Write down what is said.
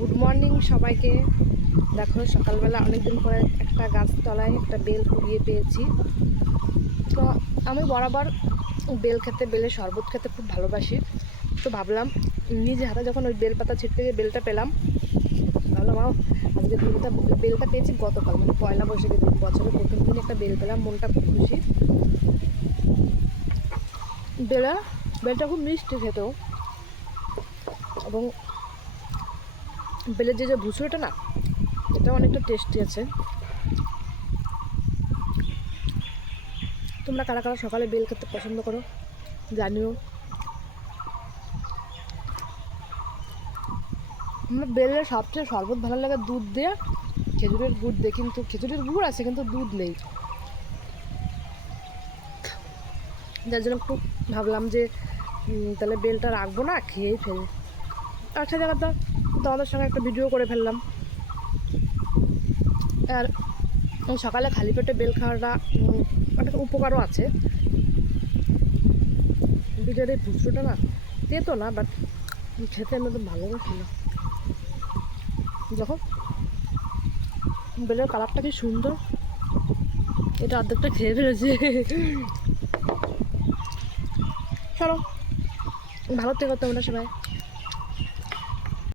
Good morning সবাইকে। দেখো সকালবেলা অনেকদিন পরে একটা গাছতলায় একটা বেল কুড়িয়ে পেয়েছি। তো আমি বরাবর বেল খেতে, বেলের শরবত খেতে খুব ভালোবাসি। তো ভাবলাম নিজে হাতে যখন ওই বেলপাতা ছিটতে গিয়ে বেলটা পেলাম, ভাবলাম আজকে বেলটা পেয়েছি গতকাল, মানে পয়লা বৈশাখের দিন, বছরের প্রথম দিন একটা বেল পেলাম, মনটা খুব খুশি। বেলটা খুব মিষ্টি খেতেও, এবং বেলের যে ভুসুড়িটা না, এটাও অনেকটা টেস্টি আছে। তোমরা কারা কারা সকালে বেল খেতে পছন্দ করো জানিও। আমার বেলের সবচেয়ে শরবত ভালো লাগে দুধ দিয়ে, খেজুরের গুড় দিয়ে, কিন্তু খেজুরের গুড় আছে কিন্তু দুধ নেই, যার জন্য খুব ভাবলাম যে তাহলে বেলটা রাখবো না, খেয়েই ফেলি। একটা জায়গা তো তোমাদের সঙ্গে একটা ভিডিও করে ফেললাম। আর সকালে খালি পেটে বেল খাওয়াটা অনেক উপকারও আছে। বেলের এই ভুসুটা না তেতো না, বাট খেতে আমি তো ভালোবাসি না। যখন বেলের কালারটা কি সুন্দর, এটা অর্ধেকটা খেয়ে ফেলেছে। চলো, ভালো থেকো তোমরা সবাই।